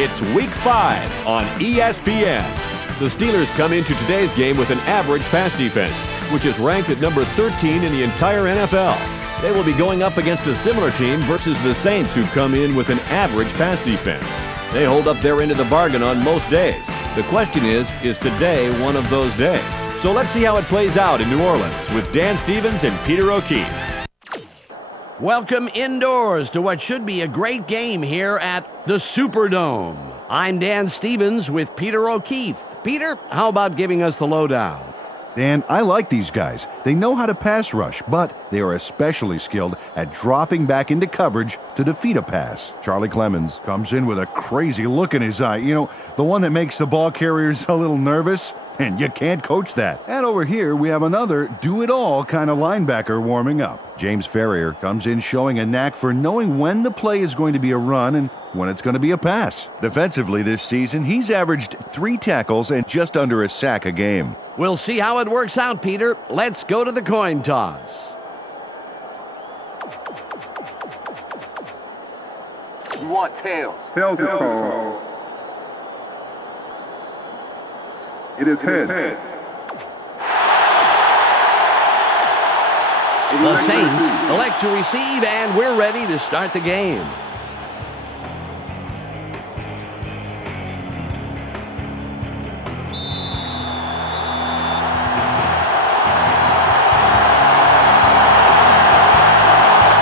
It's Week 5 on ESPN. The Steelers come into today's game with an average pass defense, which is ranked at number 13 in the entire NFL. They will be going up against a similar team versus the Saints, who come in with an average pass defense. They hold up their end of the bargain on most days. The question is today one of those days? So let's see how it plays out in New Orleans with Dan Stevens and Peter O'Keefe. Welcome indoors to what should be a great game here at the Superdome. I'm Dan Stevens with Peter O'Keefe. Peter, how about giving us the lowdown? Dan, I like these guys. They know how to pass rush, but they are especially skilled at dropping back into coverage to defeat a pass. Charlie Clemens comes in with a crazy look in his eye. You know, the one that makes the ball carriers a little nervous. And you can't coach that. And over here, we have another do-it-all kind of linebacker warming up. James Ferrier comes in showing a knack for knowing when the play is going to be a run and when it's going to be a pass. Defensively this season, he's averaged 3 tackles and just under a sack a game. We'll see how it works out, Peter. Let's go to the coin toss. You want tails. Tails is called. It is head. The Saints elect to receive, and we're ready to start the game.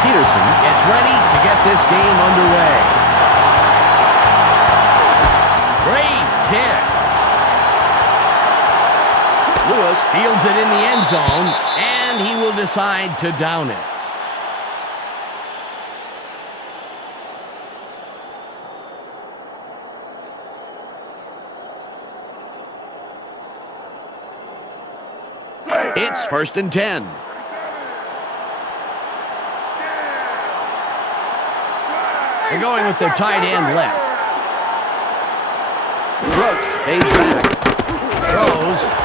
Peterson gets ready to get this game underway. Great kick. Lewis fields it in the end zone, and he will decide to down it. It's 1st and 10. They're going with their tight end left. Brooks fades back. Throws.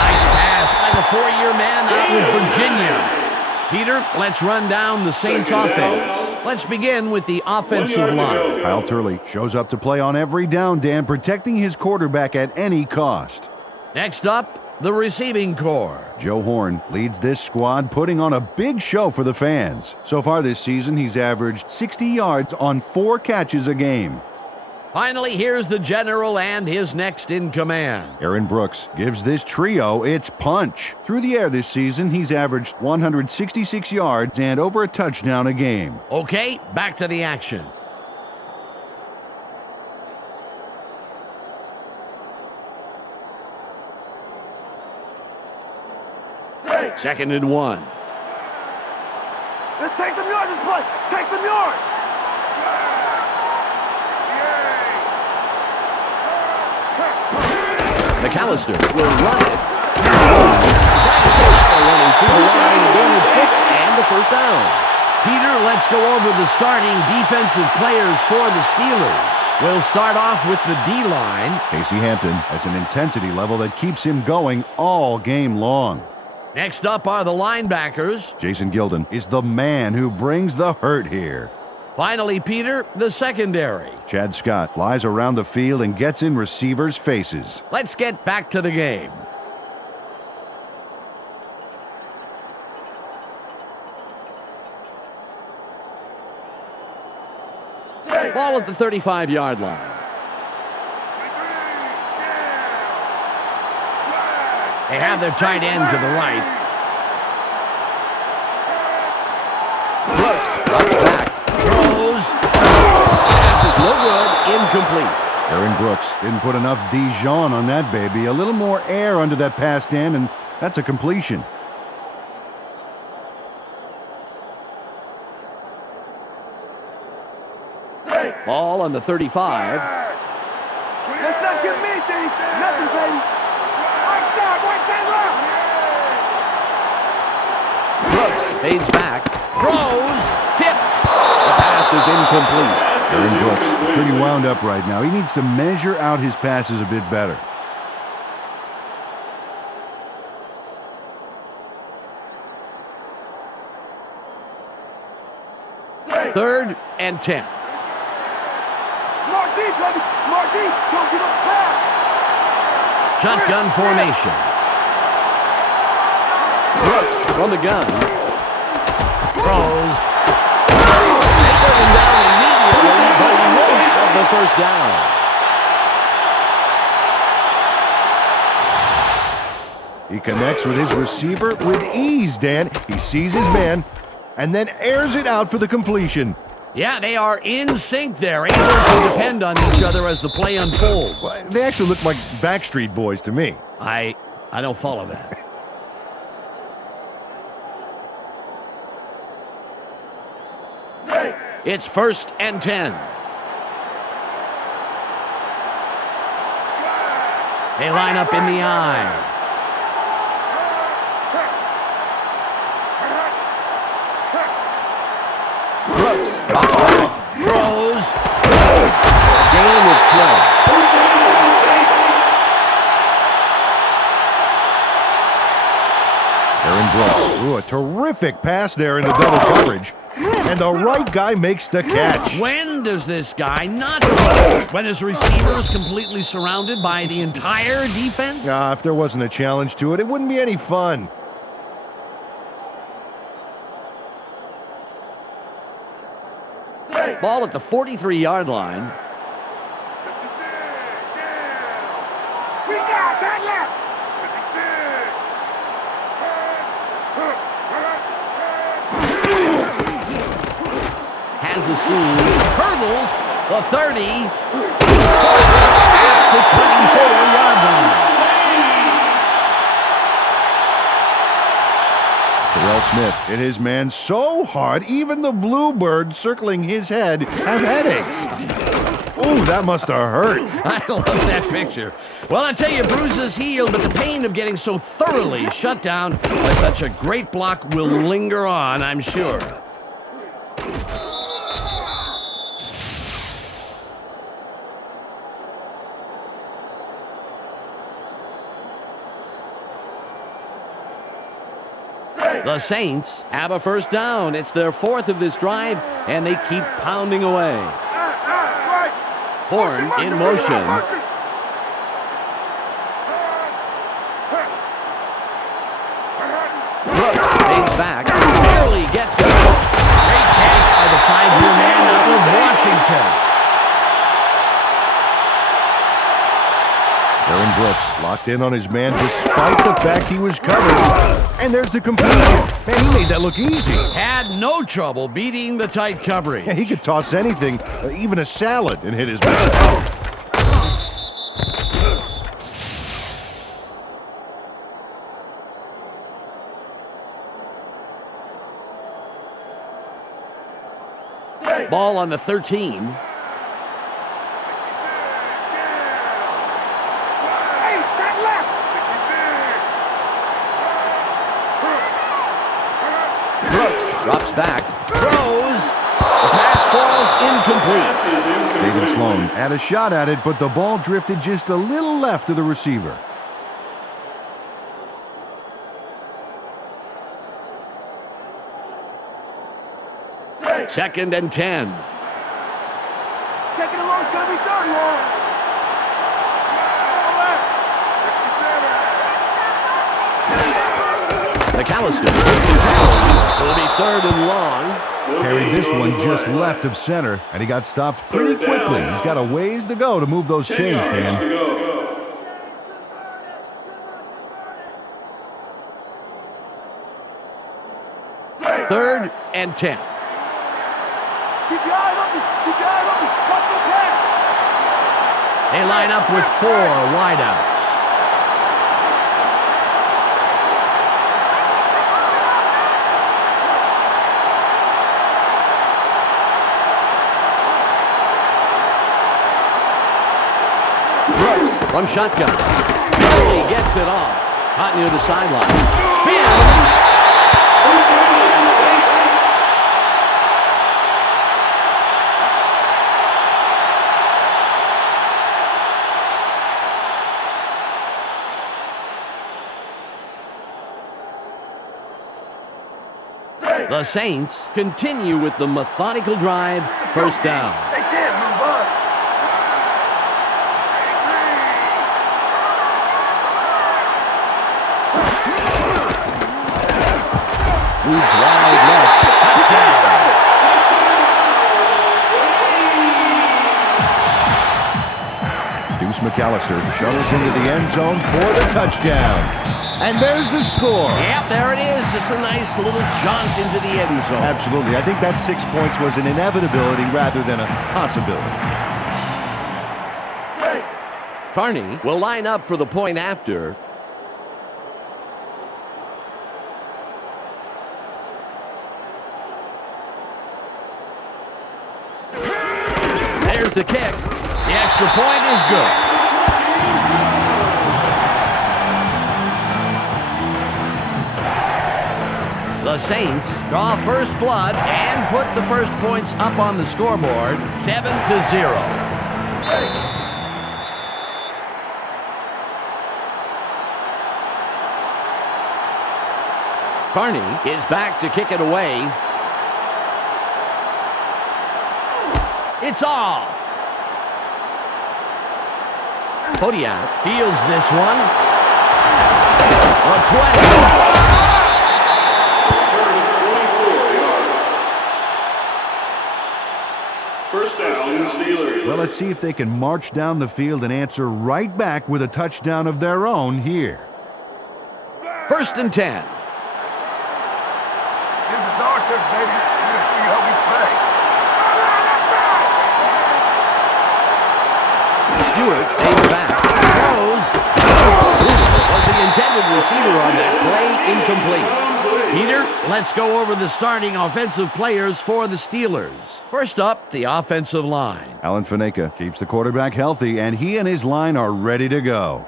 Nice pass by the 4-year man out with Virginia. Peter, let's run down the Saints offense. Let's begin with the offensive line. Kyle Turley shows up to play on every down, Dan, protecting his quarterback at any cost. Next up, the receiving corps. Joe Horn leads this squad, putting on a big show for the fans. So far this season, he's averaged 60 yards on 4 catches a game. Finally, here's the general and his next in command. Aaron Brooks gives this trio its punch. Through the air this season, he's averaged 166 yards and over a touchdown a game. Okay, back to the action. Second and 1. Let's take some yards this play. Take some yards. McAllister will run it. Running through the line, going to 6 and the first down. Peter, let's go over the starting defensive players for the Steelers. We'll start off with the D-line. Casey Hampton has an intensity level that keeps him going all game long. Next up are the linebackers. Jason Gilden is the man who brings the hurt here. Finally, Peter, the secondary. Chad Scott flies around the field and gets in receivers' faces. Let's get back to the game. Ball at the 35-yard line. They have their tight end to the right. Brooks drops back. Throws. Pass is no good. Incomplete. Aaron Brooks didn't put enough Dijon on that baby. A little more air under that pass, Dan, and that's a completion. Ball on the 35. Let's not get me, Dave. Nothing, baby. Brooks fades back. Throws. Tipped. The pass is incomplete. Aaron Brooks is pretty wound up right now. He needs to measure out his passes a bit better. Third and 10. Marty, baby. Marty, don't give up pass. Shotgun formation. Brooks from the gun. Throws. They put him down immediately, but he won't have the first down. He connects with his receiver with ease, Dan. He sees his man and then airs it out for the completion. Yeah, they are in sync there, able to depend on each other as the play unfolds. Well, they actually look like Backstreet Boys to me. I don't follow that. It's 1st and 10. They line up in the eye. Throws. Game of play. Aaron Brooks. Ooh, a terrific pass there into double coverage. And the right guy makes the catch. When does this guy not run? When his receiver is completely surrounded by the entire defense? If there wasn't a challenge to it, it wouldn't be any fun. Ball at the 43-yard line. We got that left. Has a seam. Hurdles the 30. At the 24-yard line. Terrell Smith hit his man so hard, even the bluebirds circling his head have headaches. Ooh, that must have hurt. I love that picture. Well, I tell you, bruises heal, but the pain of getting so thoroughly shut down by such a great block will linger on, I'm sure. The Saints have a first down. It's their 4th of this drive, and they keep pounding away. Horn in motion. Brooks fades back. Barely gets it. Great catch by the 5-year man out of Washington. Aaron Brooks locked in on his man despite the fact he was covered. And there's the completion. Man, he made that look easy. Had no trouble beating the tight coverage. Yeah, he could toss anything, even a salad, and hit his man. Ball on the 13. Drops back, throws, the pass falls incomplete. David Sloan had a shot at it, but the ball drifted just a little left of the receiver. Second and 10. Taking it long, it's going to be 30 long. McAllister will be 3rd and long. Carried this one just left of center, and he got stopped pretty quickly. He's got a ways to go to move those chains, Dan. 3rd and 10. Keep your eye on me. Keep your eye on me. Watch the pass. They line up with 4 wideouts. Brooks from shotgun. Barely gets it off. Caught near the sideline. Spins. The Saints continue with the methodical drive, first down. They can't move us. Moves wide left. Touchdown. Deuce McAllister shuttles into the end zone for the touchdown. And there's the score. Yep, there it is. Just a nice little jaunt into the end zone. Absolutely. I think that 6 points was an inevitability rather than a possibility. Carney will line up for the point after. There's the kick. The extra point is good. The Saints draw first blood and put the first points up on the scoreboard, 7-0. Carney is back to kick it away. It's off. Kodiak fields this one. A 20. First down, Steelers. Well, let's see if they can march down the field and answer right back with a touchdown of their own here. 1st and 10. This is our turn, baby. We're going to see how we play. Stewart stays back. Throws. Was the intended receiver on that play incomplete. Peter, let's go over the starting offensive players for the Steelers. First up, the offensive line. Alan Faneka keeps the quarterback healthy, and he and his line are ready to go.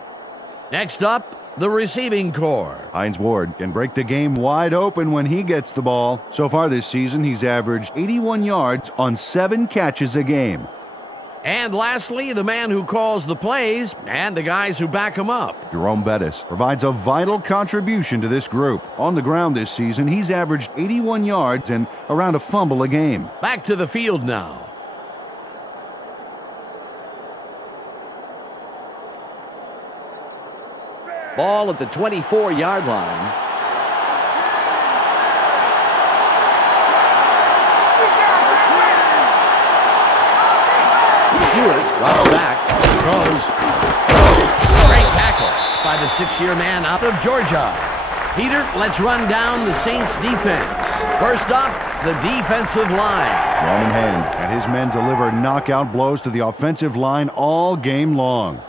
Next up, the receiving corps. Hines Ward can break the game wide open when he gets the ball. So far this season, he's averaged 81 yards on 7 catches a game. And lastly, the man who calls the plays and the guys who back him up. Jerome Bettis provides a vital contribution to this group. On the ground this season, he's averaged 81 yards and around a fumble a game. Back to the field now. Ball at the 24-yard line. Stewart drops back, throws. Great tackle by the 6-year man out of Georgia. Peter, let's run down the Saints defense. First up, the defensive line. Ball in hand, and his men deliver knockout blows to the offensive line all game long.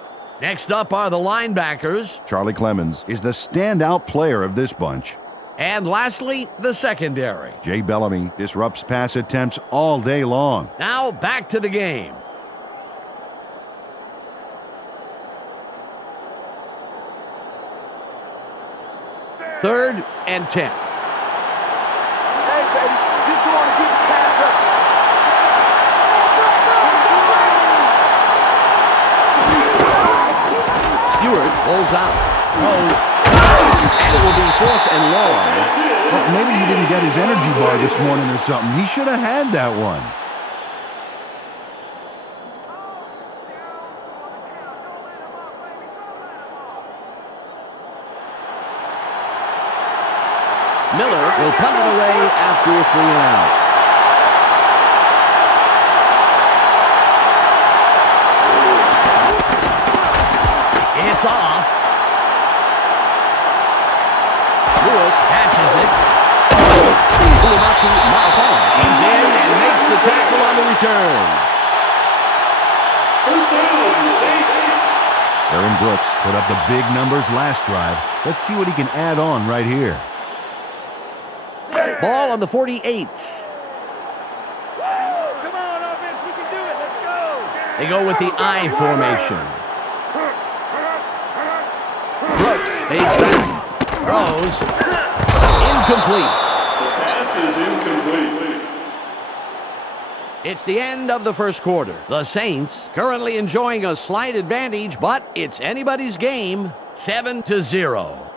Next up are the linebackers. Charlie Clemens is the standout player of this bunch. And lastly, the secondary. Jay Bellamy disrupts pass attempts all day long. Now back to the game. Third and 10. Hey, baby, just want to keep the pass up. Stewart pulls out. Throws. And it will be 4th and long. Well, maybe he didn't get his energy bar this morning or something. He should have had that one. Miller will punt it away after a 3 and out. It's off. Lewis catches it. He's in and makes the tackle on the return. Aaron Brooks put up the big numbers last drive. Let's see what he can add on right here. Ball on the 48. Come on, offense, we can do it. Let's go. They go with the I formation. Brooks stays back. Throws. Incomplete. The pass is incomplete. It's the end of the first quarter. The Saints currently enjoying a slight advantage, but it's anybody's game. 7-0.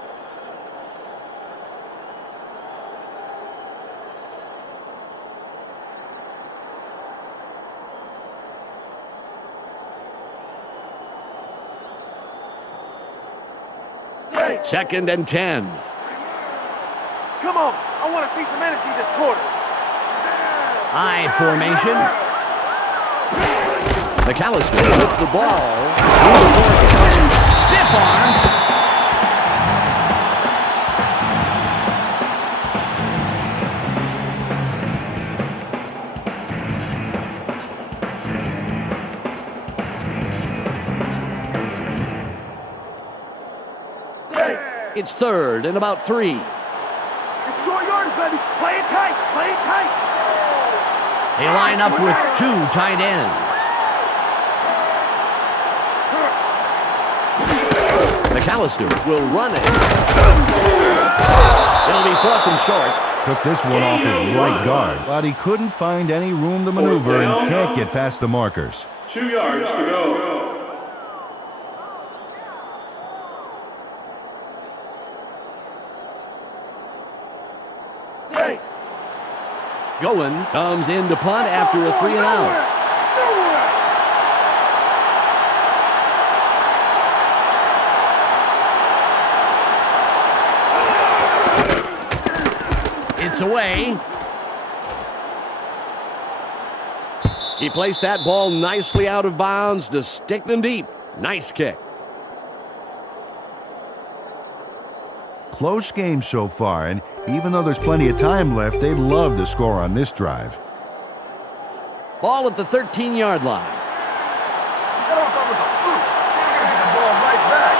Second and 10. Come on, I want to see some energy this quarter. I formation. McAllister with the ball. Stiff arm. It's third and about 3. It's short yards, baby. Play it tight. Play it tight. They line up with 2 tight ends. McAllister will run it. It'll be 4th and short. Took this one off his right guard, but he couldn't find any room to maneuver and can't get past the markers. 2 yards to go. Goen comes in to punt after a 3 and out. It's away. He placed that ball nicely out of bounds to stick them deep. Nice kick. Close game so far, and even though there's plenty of time left, they'd love to score on this drive. Ball at the 13-yard line. Get off that with a boot. Get the ball right back.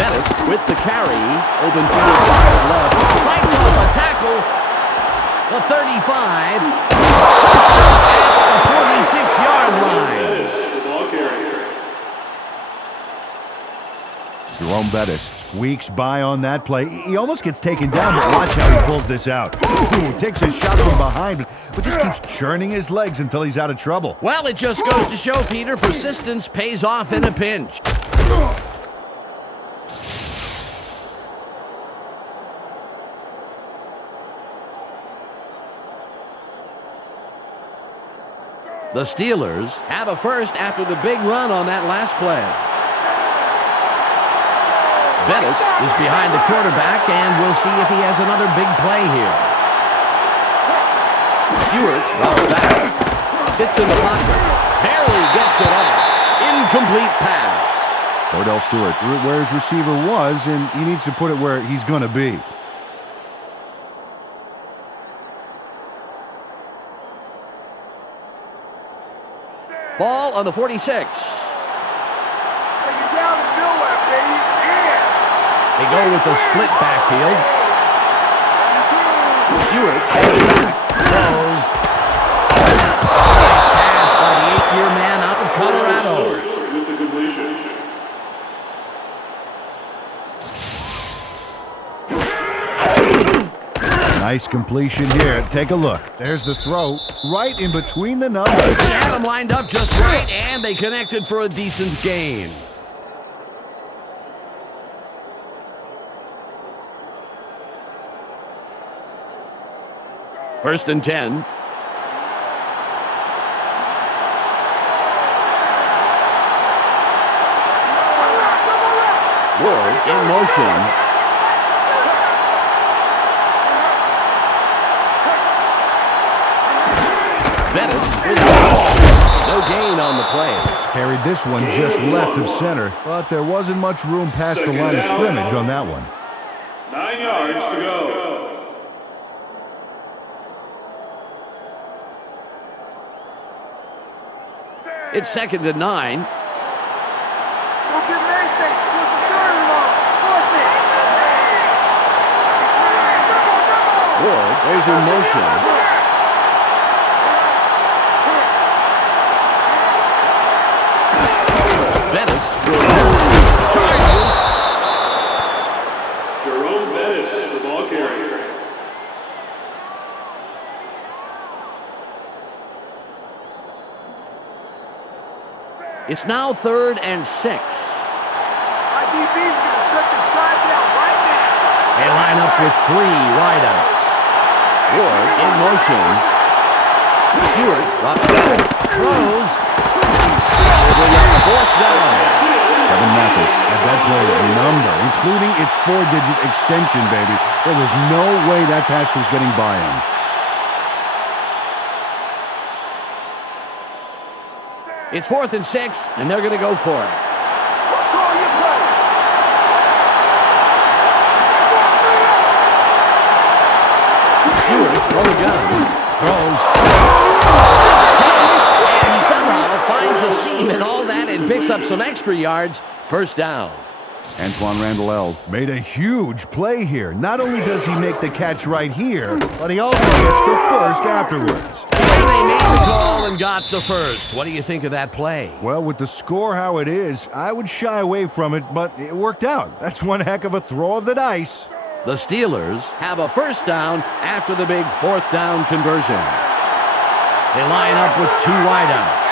Bettis with the carry. Open field wide left. Fights off a tackle. The 35. At the 46-yard line. Ball carrier. Jerome Bettis squeaks by on that play. He almost gets taken down, but watch how he pulls this out. Ooh, takes a shot from behind, but just keeps churning his legs until he's out of trouble. Well, it just goes to show, Peter, persistence pays off in a pinch. The Steelers have a first after the big run on that last play. Bettis is behind the quarterback, and we'll see if he has another big play here. Stewart drops back, sits in the pocket, barely gets it off. Incomplete pass. Cordell Stewart, where his receiver was, and he needs to put it where he's going to be. Ball on the 46. Take it down and do it, baby. Yeah. They go with the split backfield. Stewart takes it back. Throws. Pass by the 8-year man out of Colorado. With the completion. Nice completion here. Take a look. There's the throw right in between the numbers. They had them lined up just right, and they connected for a decent gain. First and 10. Ward in motion. Bettis with the ball. No gain on the play. Carried this one just left of center, but there wasn't much room past the line of scrimmage on that one. 9 yards to go. It's 2nd and 9. Go get Mason. Put the third on. Force it. Ward goes in motion. Bettis will charges. Jerome Bettis, the ball carrier. It's now 3rd and 6. My DB's going to shut this drive down right now. They line up with 3 wideouts. Ward in motion. Stewart drops back. Throws. They bring up 4th down. Kevin Mathis had that play number, including its 4-digit extension, baby. There was no way that pass was getting by him. It's 4th and 6, and they're going to go for it. Stewart on the gun. Throws. And somehow finds a seam and all that and picks up some extra yards. First down. Antoine Randall made a huge play here. Not only does he make the catch right here, but he also gets the first afterwards. And they made the call and got the first. What do you think of that play? Well, with the score how it is, I would shy away from it, but it worked out. That's one heck of a throw of the dice. The Steelers have a first down after the big 4th down conversion. They line up with 2 wideouts.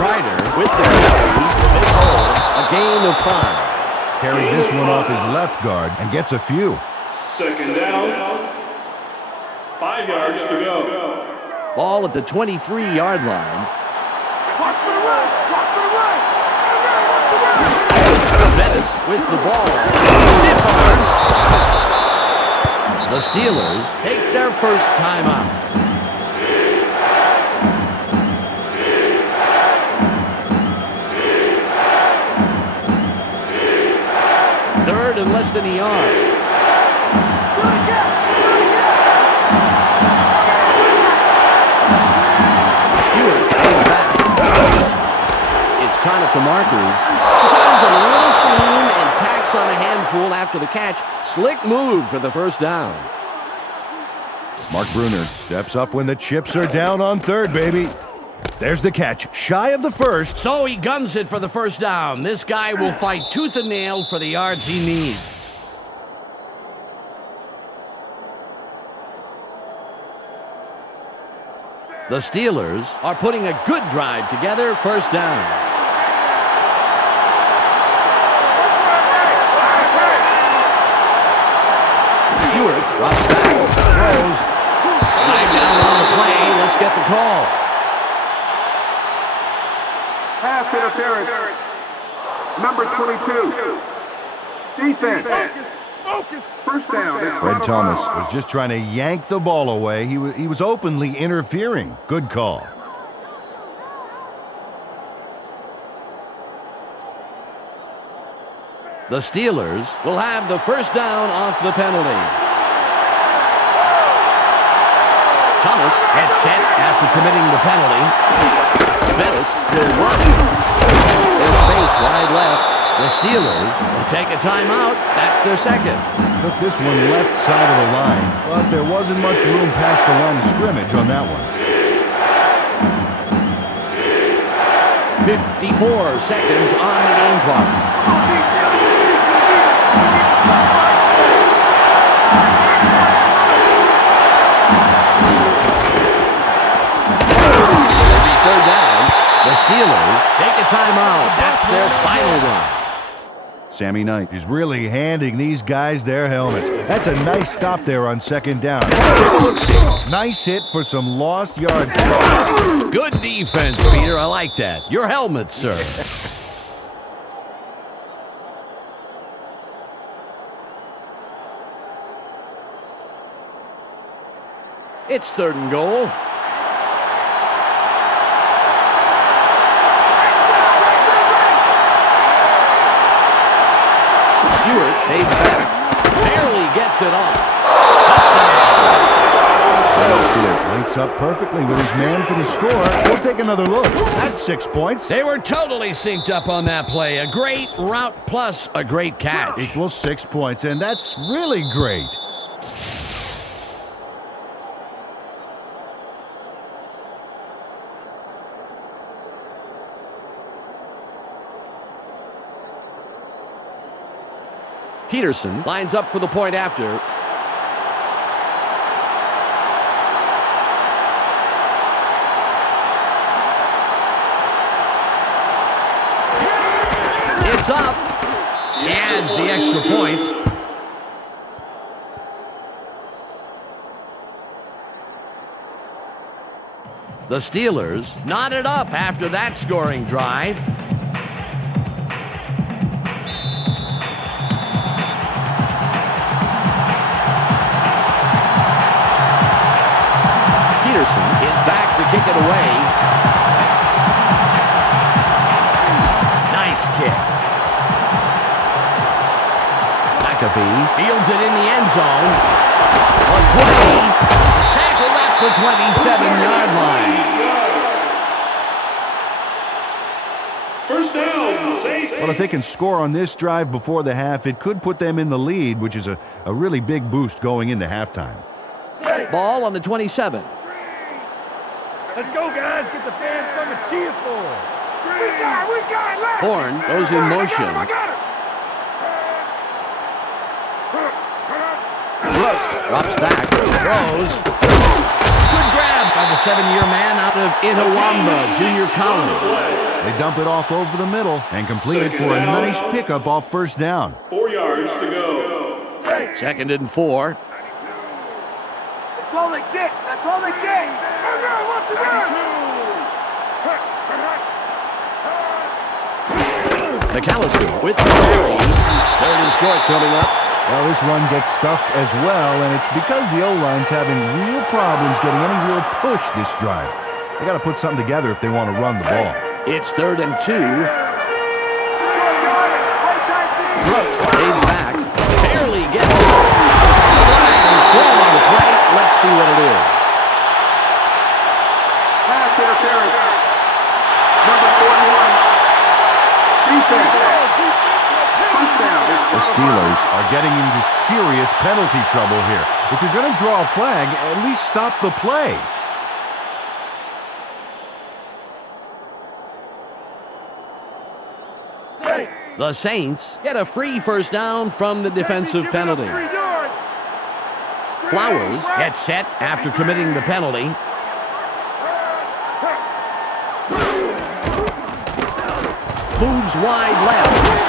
Ryder with the carry, big hole, a gain of 5. Carries this one off his left guard and gets a few. Second down. 5 yards to go. Ball at the 23-yard line. Watch for the run! Watch for the run! Bettis with the ball. Stiff arm. The Steelers take their first timeout. Third and less than a yard. Stewart came back. It's Coniff the markers. Finds a little seam and tacks on a handful after the catch. Slick move for the first down. Mark Bruner steps up when the chips are down on third, baby. There's the catch, shy of the first. So he guns it for the first down. This guy will fight tooth and nail for the yards he needs. The Steelers are putting a good drive together. First down. Stewart drops back, throws. Flag down on the play. Let's get the call. Pass interference. Number 22. Defense. Focus. First down. Fred Thomas was just trying to yank the ball away. He was openly interfering. Good call. The Steelers will have the first down off the penalty. Thomas gets set after committing the penalty. Bettis will run. There's space wide left. The Steelers will take a timeout. That's their second. Took this one left side of the line, but there wasn't much room past the line of scrimmage on that one. 54 seconds on the game clock. Third down. The Steelers take a timeout. That's their final one. Sammy Knight is really handing these guys their helmets. That's a nice stop there on second down. Nice hit for some lost yards. Good defense, Peter. I like that. Your helmet, sir. It's 3rd and goal. Stewart fades back. Barely gets it off. Stewart links up perfectly with his man for the score. We'll take another look. That's 6 points. They were totally synced up on that play. A great route plus a great catch. Equals 6 points, and that's really great. Peterson lines up for the point after. It's up. He adds the extra point. The Steelers knotted up after that scoring drive. Peterson is back to kick it away. Nice kick. McAfee fields it in the end zone. A 20. Tackle at the 27-yard line. First down, Saints. Well, if they can score on this drive before the half, it could put them in the lead, which is a really big boost going into halftime. Ball on the 27. Let's go, guys. Get the fans something to cheer for. We got it. Horn goes in motion. I got it. Brooks drops back, throws. Good grab by the 7-year man out of Itawamba Junior College. They dump it off over the middle and complete it for a nice pickup off first down. 4 yards to go. 2nd and 4. That's all they get. That's all they get. What's the McAllister with the carry. 3rd and short coming up. Well, this run gets stuffed as well, and it's because the O-line's having real problems getting any real push this drive. They got to put something together if they want to run the ball. It's 3rd and 2. Brooks stays back. Barely gets it. Throw on the play. Let's see what it is. Pass interference. Number 41. Defense. The Steelers are getting into serious penalty trouble here. If you're going to draw a flag, at least stop the play. The Saints get a free first down from the defensive penalty. Flowers gets set after committing the penalty. Moves wide left.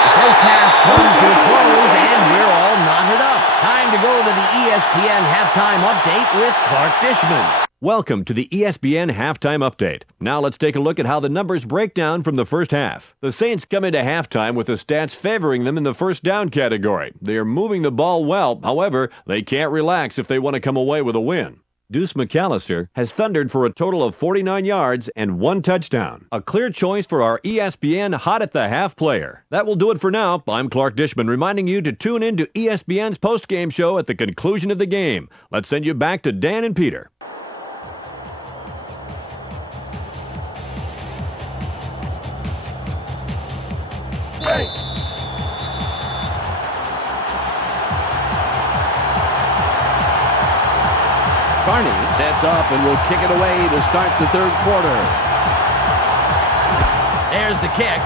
The first half comes to a close, and we're all knotted up. Time to go to the ESPN halftime update with Clark Dishman. Welcome to the ESPN Halftime Update. Now let's take a look at how the numbers break down from the first half. The Saints come into halftime with the stats favoring them in the first down category. They are moving the ball well, however, they can't relax if they want to come away with a win. Deuce McAllister has thundered for a total of 49 yards and 1 touchdown. A clear choice for our ESPN Hot at the Half player. That will do it for now. I'm Clark Dishman reminding you to tune in to ESPN's postgame show at the conclusion of the game. Let's send you back to Dan and Peter. Carney sets up and will kick it away to start the 3rd quarter. There's the kick.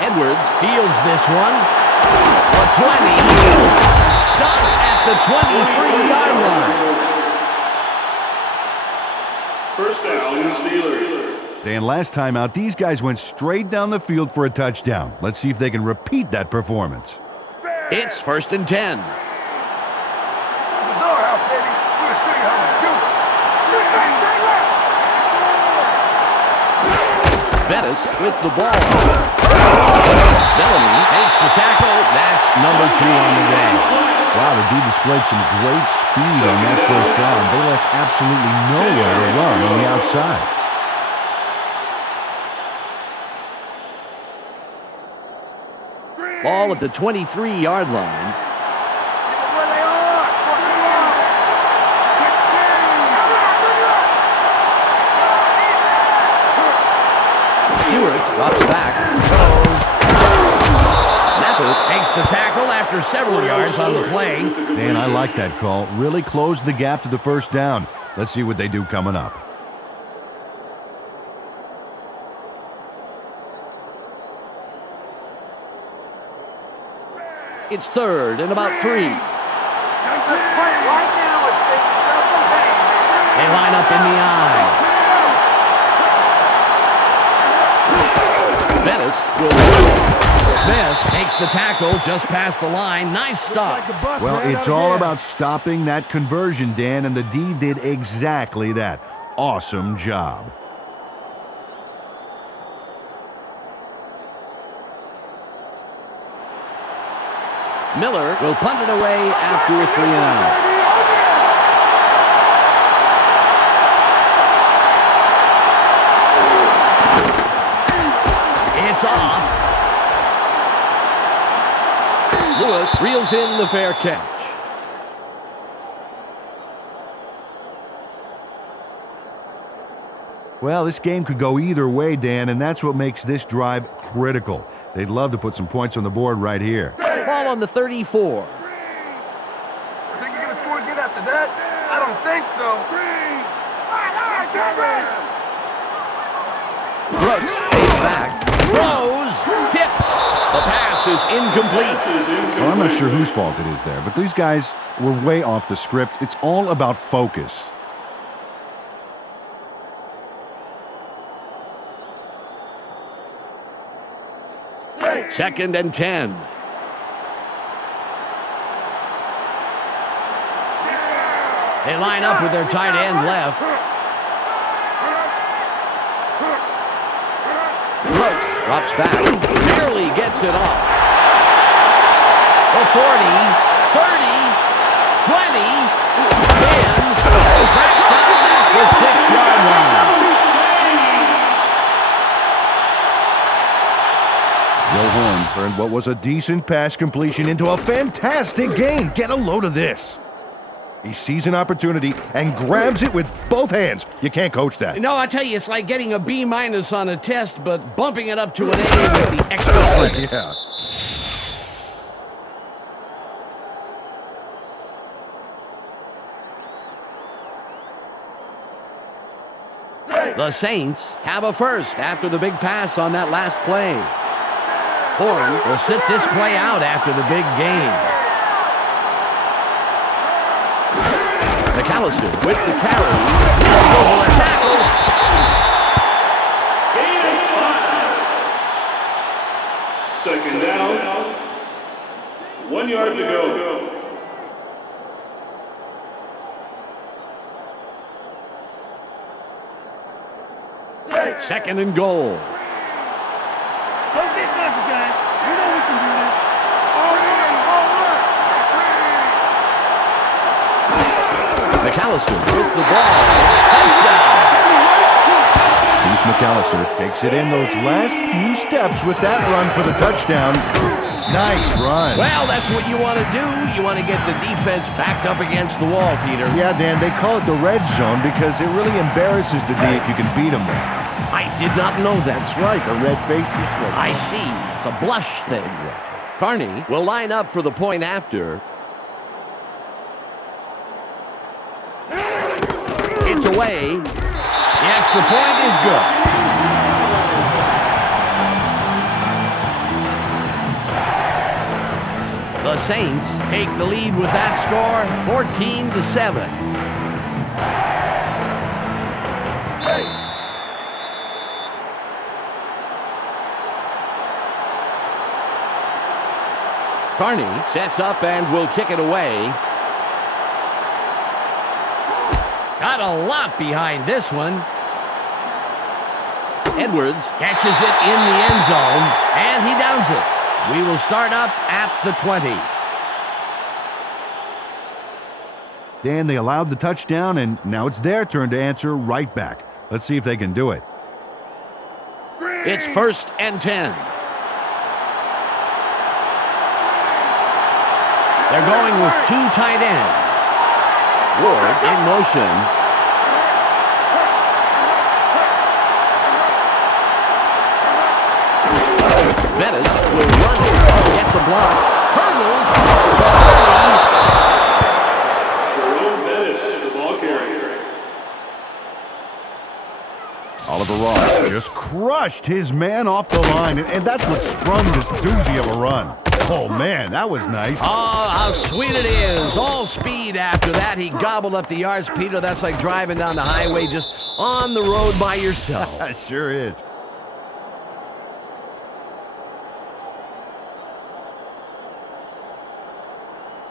Edwards fields this one. The 20. Stopped at the 23-yard line. First down, Steelers. Dan, last time out, these guys went straight down the field for a touchdown. Let's see if they can repeat that performance. It's 1st and 10. Bettis with the ball. Bellamy takes the tackle. That's number 2 on the day. Wow, the D displayed some great speed on that first down. They left absolutely nowhere to run on the outside. Ball at the 23-yard line. Drops back, throws. Mathis takes the tackle after several yards on the play. Dan, I like that call. Really closed the gap to the first down. Let's see what they do coming up. It's 3rd and about 3. They line up in the eye. Bettis will Smith takes the tackle just past the line. Nice stop. Well, it's all about stopping that conversion, Dan, and the D did exactly that. Awesome job. Miller will punt it away after a 3-and-out. It's off. Lewis reels in the fair catch. Well, this game could go either way, Dan, and that's what makes this drive critical. They'd love to put some points on the board right here. Ball on the 34. Think you're going to score again after that? I don't think so. Brooks stays back. Throws. Tipped. The pass is incomplete. Well, I'm not sure whose fault it is there, but these guys were way off the script. It's all about focus. Second and 10. They line up with their tight end left. Brooks drops back. Barely gets it off. The 40, 30, 20, and back down at the 6-yard line. Joe Horn turned what was a decent pass completion into a fantastic gain. Get a load of this. He sees an opportunity and grabs it with both hands. You can't coach that. No, I tell you, it's like getting a B- on a test, but bumping it up to an A with the extra credit. Yeah. The Saints have a first after the big pass on that last play. Horn will sit this play out after the big game. McAllister with the carry. Over the tackle. Second down. 1 yard to go. Second and goal. Don't get nothing, guys. We know we can do this. All right. McAllister with the ball. Touchdown. Heath McAllister takes it in those last few steps with that run for the touchdown. Nice run. Well, that's what you want to do. You want to get the defense backed up against the wall, Peter. Yeah, Dan, they call it the red zone because it really embarrasses the D if you can beat them there. I did not know that. That's right, the red faces. I see. It's a blush thing. Carney will line up for the point after. It's away. The extra point is good. The Saints take the lead with that score, 14-7. Carney sets up and will kick it away. Got a lot behind this one. Edwards catches it in the end zone, and he downs it. We will start up at the 20. Dan, they allowed the touchdown, and now it's their turn to answer right back. Let's see if they can do it. It's 1st and 10. They're going with two tight ends. Ward in motion. Bettis will run it. Gets the block. Hurdles. Jerome Bettis, the ball carrier. Oliver Ross just crushed his man off the line, and that's what sprung this doozy of a run. Oh, man, that was nice. Oh, how sweet it is. All speed after that. He gobbled up the yards, Peter. That's like driving down the highway just on the road by yourself. Sure is.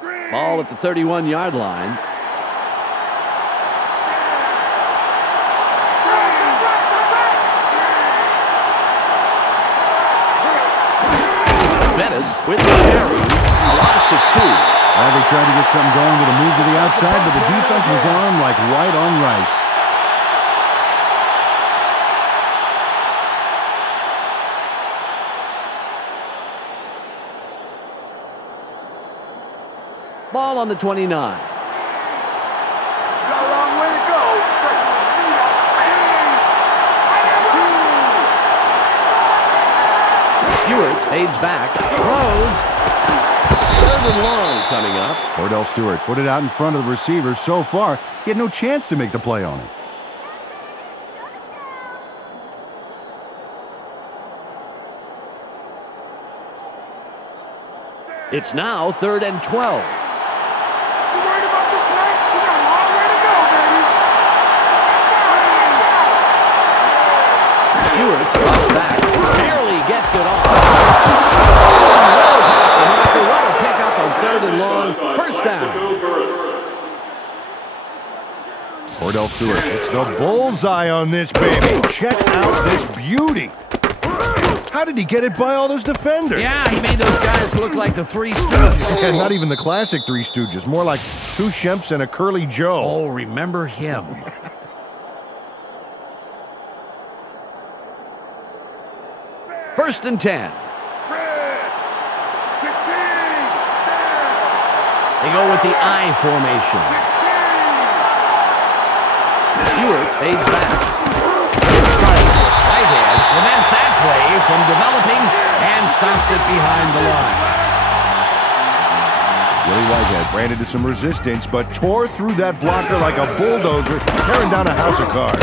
Ball at the 31-yard line. Bettis with the carry. A loss of 2. Well, they tried to get something going with a move to the outside, but the defense was on like white on rice. Ball on the 29. Got a long way to go. Stewart fades back. Throws. 3rd and long coming up. Cordell Stewart put it out in front of the receiver. So far, he had no chance to make the play on it. It's now 3rd and 12. You worried about this night? You got a long way to go, baby. Stewart drops back. Barely gets it off. What a pickup on 3rd and long. First down. Cordell Stewart hits the bullseye on this baby. Check out this beauty. How did he get it by all those defenders? Yeah, he made those guys look like the Three Stooges. Yeah, not even the classic Three Stooges. More like two Shemps and a Curly Joe. Oh, remember him. First and 10. They go with the I formation. Stewart fades back. Right hand prevents that play from developing and stops it behind the line. Willie Whitehead ran into some resistance, but tore through that blocker like a bulldozer, tearing down a house of cards.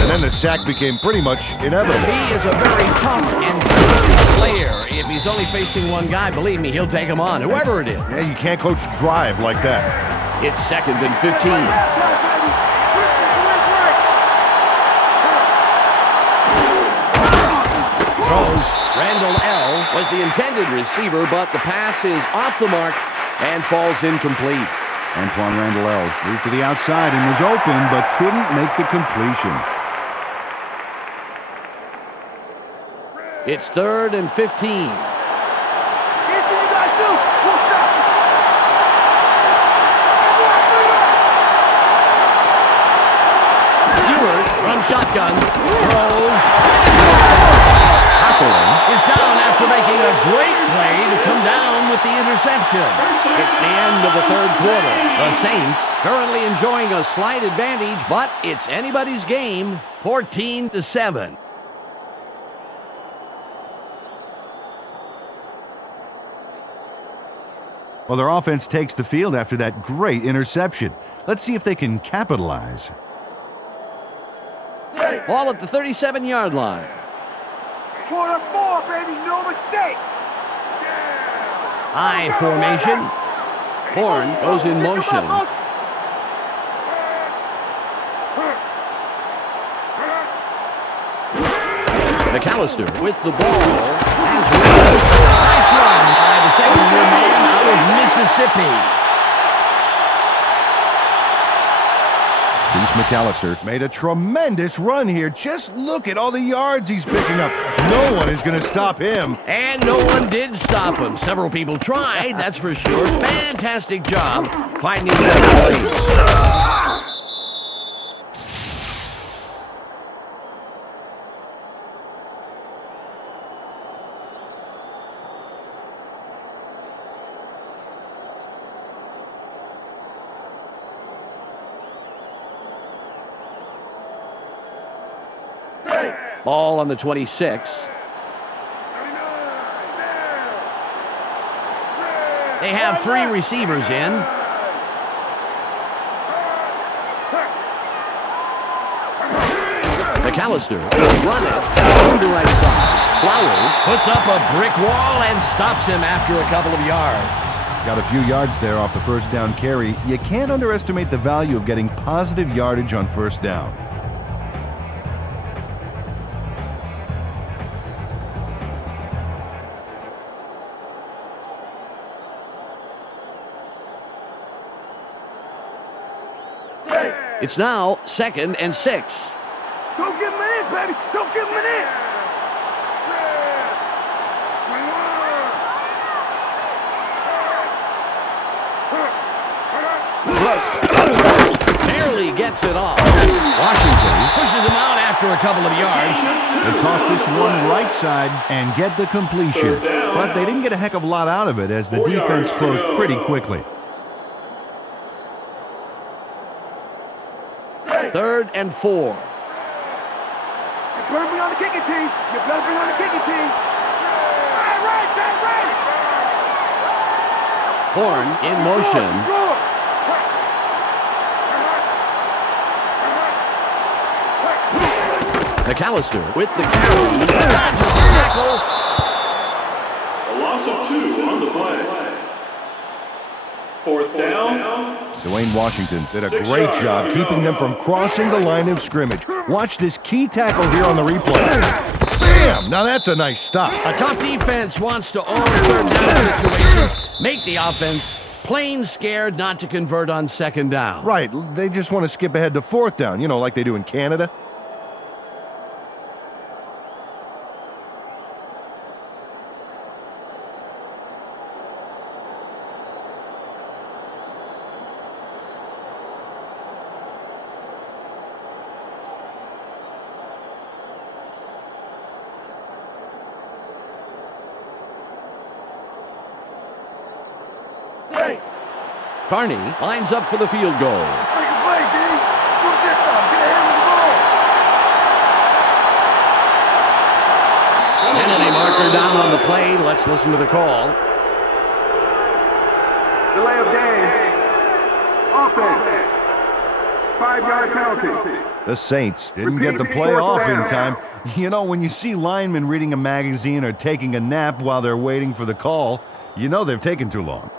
And then the sack became pretty much inevitable. He is a very tough and talented player. If he's only facing one guy, believe me, he'll take him on, whoever it is. Yeah, you can't coach drive like that. It's 2nd and 15. Throws. Randall L. was the intended receiver, but the pass is off the mark and falls incomplete. Antoine Randall L. moved to the outside and was open, but couldn't make the completion. It's 3rd and 15. Stewart from shotgun. Throws. Hockerling is down after making a great play to come down with the interception. It's the end of the 3rd quarter. The Saints currently enjoying a slight advantage, but it's anybody's game, 14-7. Well, their offense takes the field after that great interception. Let's see if they can capitalize. Ball at the 37-yard line. 4-4, baby, no mistake. I formation. Horn goes in motion. McAllister with the ball. Nice run by the second-year man out of Mississippi. Bruce McAllister made a tremendous run here. Just look at all the yards he's picking up. No one is going to stop him. And no one did stop him. Several people tried, that's for sure. Fantastic job finding that place. Ball on the 26. They have 3 receivers in. McAllister will run it to the right side. Flowers puts up a brick wall and stops him after a couple of yards. Got a few yards there off the first down carry. You can't underestimate the value of getting positive yardage on first down. It's now 2nd and 6. Don't give him an inch, baby. Don't give him an inch. Barely gets it off. Washington pushes him out after a couple of yards. They toss this one right side and get the completion. But they didn't get a heck of a lot out of it as the defense closed pretty quickly. 3rd and 4. You better be on the kicking team. You better be on the kicking team. Right. Horn in motion. McAllister with the carry. Dodges the tackle. A loss of 2 on the play. 4th down. Dwayne Washington did a great job keeping them from crossing the line of scrimmage. Watch this key tackle here on the replay. Bam! Now that's a nice stop. A tough defense wants to own 3rd down situations, make the offense plain scared not to convert on 2nd down. Right, they just want to skip ahead to 4th down, you know, like they do in Canada. Carney lines up for the field goal. Penalty marker down on the play. Let's listen to the call. Delay of game. Offense. 5-yard penalty. The Saints didn't get the play off in time. You know, when you see linemen reading a magazine or taking a nap while they're waiting for the call, you know they've taken too long.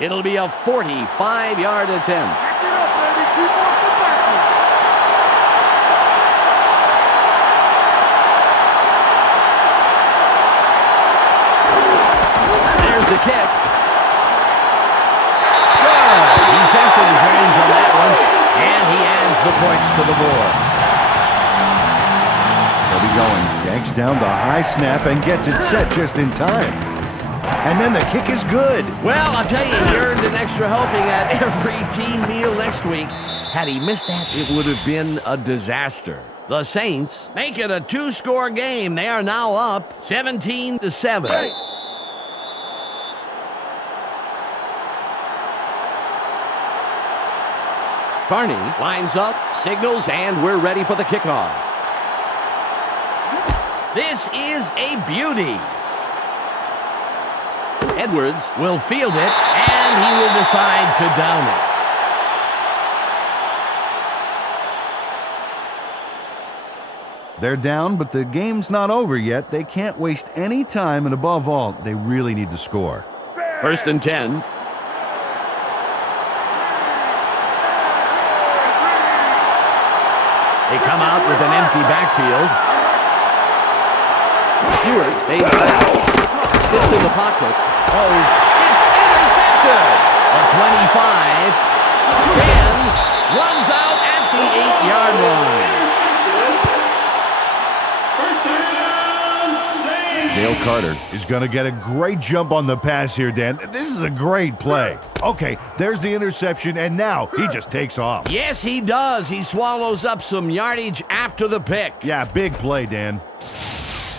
It'll be a 45-yard attempt. There's the kick. Good. Defensive range on that one, and he adds the points to the board. They'll be going. Yanks down the high snap and gets it set just in time. And then the kick is good. Well, I'll tell you, he earned an extra helping at every team meal next week. Had he missed that, it would have been a disaster. The Saints make it a 2-score game. They are now up 17-7. Carney lines up, signals, and we're ready for the kickoff. This is a beauty. Edwards will field it, and he will decide to down it. They're down, but the game's not over yet. They can't waste any time, and above all, they really need to score. 1st and 10. They come out with an empty backfield. Stewart stays back. Sits in the pocket. Oh, it's intercepted. A 25. 10 runs out at the 8-yard line. Dale Carter is going to get a great jump on the pass here, Dan. This is a great play. Okay, there's the interception, and now he just takes off. Yes, he does. He swallows up some yardage after the pick. Yeah, big play, Dan.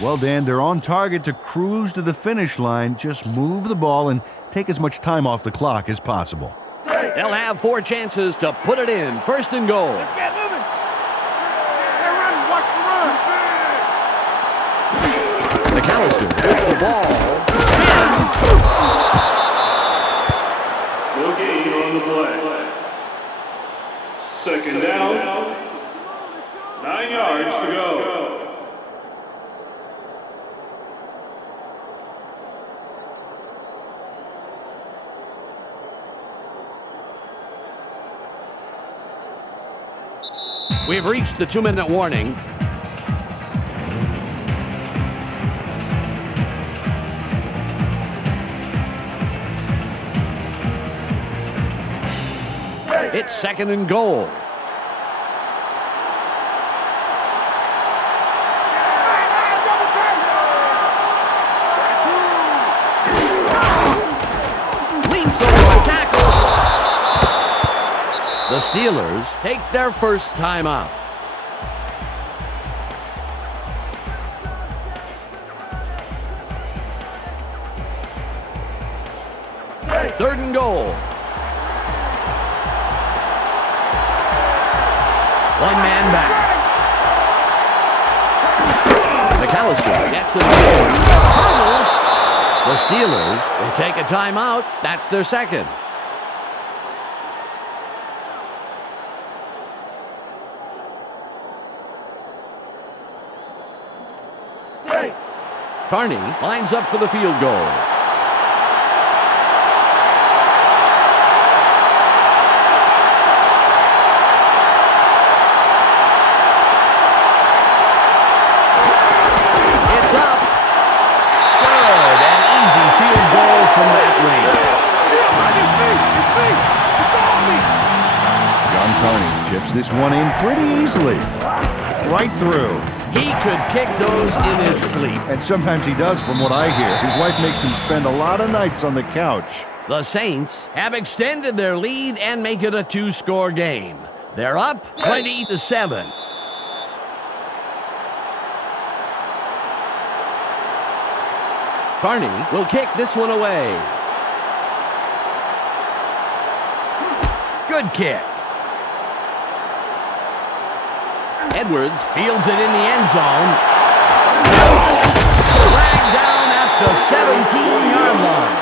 Well, Dan, they're on target to cruise to the finish line. Just move the ball and take as much time off the clock as possible. They'll have 4 chances to put it in. 1st and goal. Get moving. They're running. Watch the run. McAllister with the ball. No gain on the play. 2nd down. 9 yards to go. We've reached the 2-minute warning. It's 2nd and goal. Leaps over the tackle. The Steelers take their first timeout. Third and goal. One man back. McAllister gets it forward. The Steelers will take a timeout. That's their second. Carney lines up for the field goal. Chips this one in pretty easily. Right through. He could kick those in his sleep. And sometimes he does, from what I hear. His wife makes him spend a lot of nights on the couch. The Saints have extended their lead and make it a 2-score game. They're up 20-7. Carney will kick this one away. Good kick. Edwards fields it in the end zone. Flag down at the 17-yard line.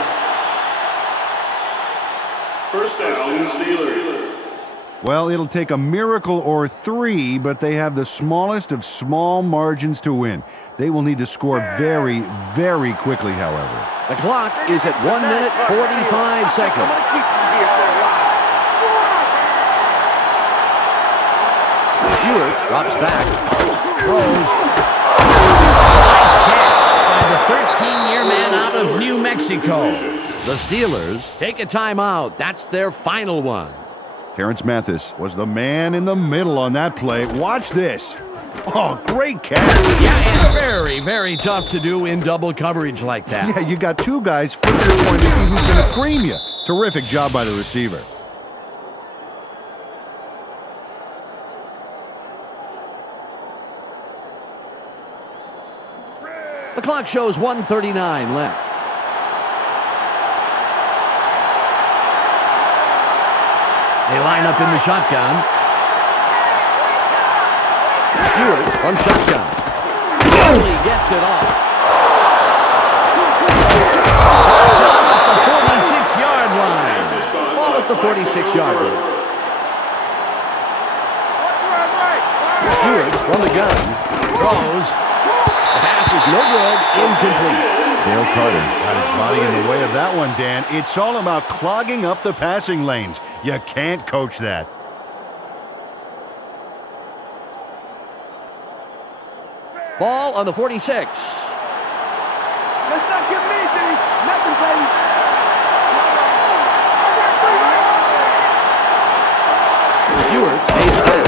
First down, Steelers. Well, it'll take a miracle or 3, but they have the smallest of small margins to win. They will need to score very, very quickly, however. The clock is at 1 minute, 45 seconds. Stewart drops back. Throws. Nice catch by the 13-year man out of New Mexico. The Steelers take a timeout. That's their final one. Terrence Mathis was the man in the middle on that play. Watch this. Oh, great catch. Yeah, and very, very tough to do in double coverage like that. Yeah, you got two guys flipping your point to see who's going to cream you. Terrific job by the receiver. The clock shows 1:39 left. They line up in the shotgun. Stewart from shotgun. Barely gets it off. At the 46-yard line. Ball at the 46-yard line. Stewart from the gun. Throws. The pass is no good. Incomplete. Dale Carter got his body in the way of that one, Dan. It's all about clogging up the passing lanes. You can't coach that. Ball on the 46. Let's not get easy. Nothing, baby. Stewart stays back.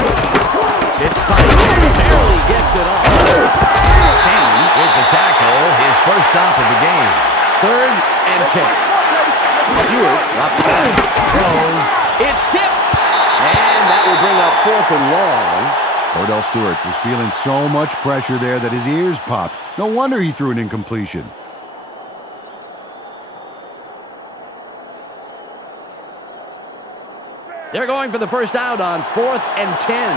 It's tight. Barely gets it off. Cannon with the tackle. His first stop of the game. 3rd and 10. Stewart drops back. Throws. It's tipped. And that will bring up 4th and long. Cordell Stewart was feeling so much pressure there that his ears popped. No wonder he threw an incompletion. They're going for the first out on 4th and 10.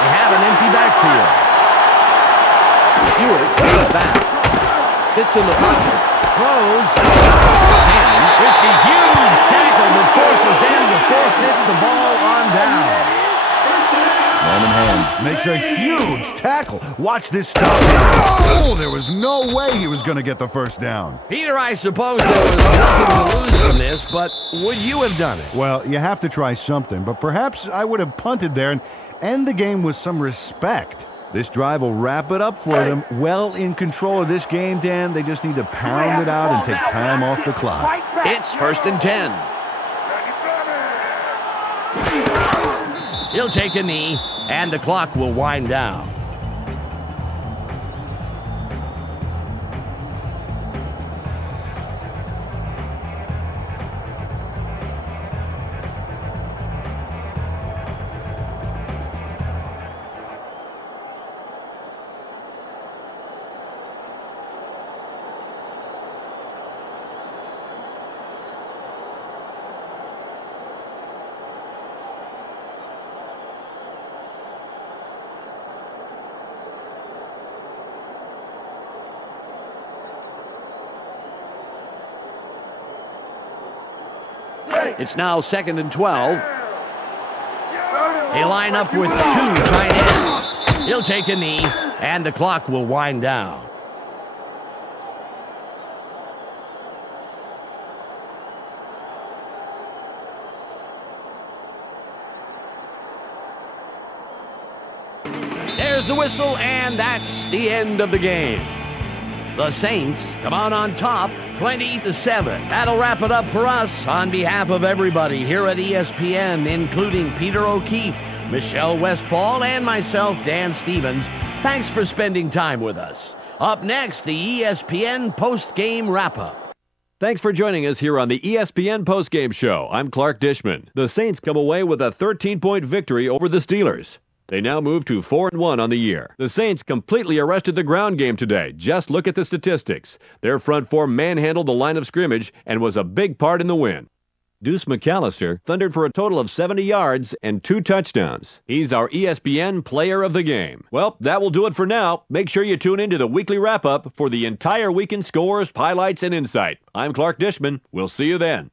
They have an empty backfield. Stewart goes back. Sits in the pocket. Throws. And with the huge tackle that forces them to forfeit the ball on down. Norman Hand makes a huge tackle. Watch this stop. Oh, there was no way he was going to get the first down. Peter, I suppose there was nothing to lose from this, but would you have done it? Well, you have to try something, but perhaps I would have punted there and end the game with some respect. This drive will wrap it up for them. Well in control of this game, Dan. They just need to pound it out and take time off the clock. It's 1st and 10. He'll take a knee, and the clock will wind down. It's now 2nd and 12. They line up with 2 tight ends. He'll take a knee, and the clock will wind down. There's the whistle, and that's the end of the game. The Saints come out on top, 20-7. That'll wrap it up for us. On behalf of everybody here at ESPN, including Peter O'Keefe, Michelle Westfall, and myself, Dan Stevens, thanks for spending time with us. Up next, the ESPN post-game wrap-up. Thanks for joining us here on the ESPN postgame show. I'm Clark Dishman. The Saints come away with a 13-point victory over the Steelers. They now move to 4-1 on the year. The Saints completely arrested the ground game today. Just look at the statistics. Their front four manhandled the line of scrimmage and was a big part in the win. Deuce McAllister thundered for a total of 70 yards and 2 touchdowns. He's our ESPN player of the game. Well, that will do it for now. Make sure you tune in to the weekly wrap-up for the entire weekend scores, highlights, and insight. I'm Clark Dishman. We'll see you then.